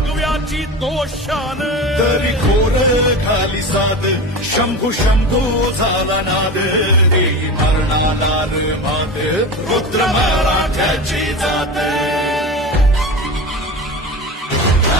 भगव्याची तो शान तरी खोर खाली साद शंभू शंभू झाला नाद देई मरणाला मात रुद्र मराठ्याची जात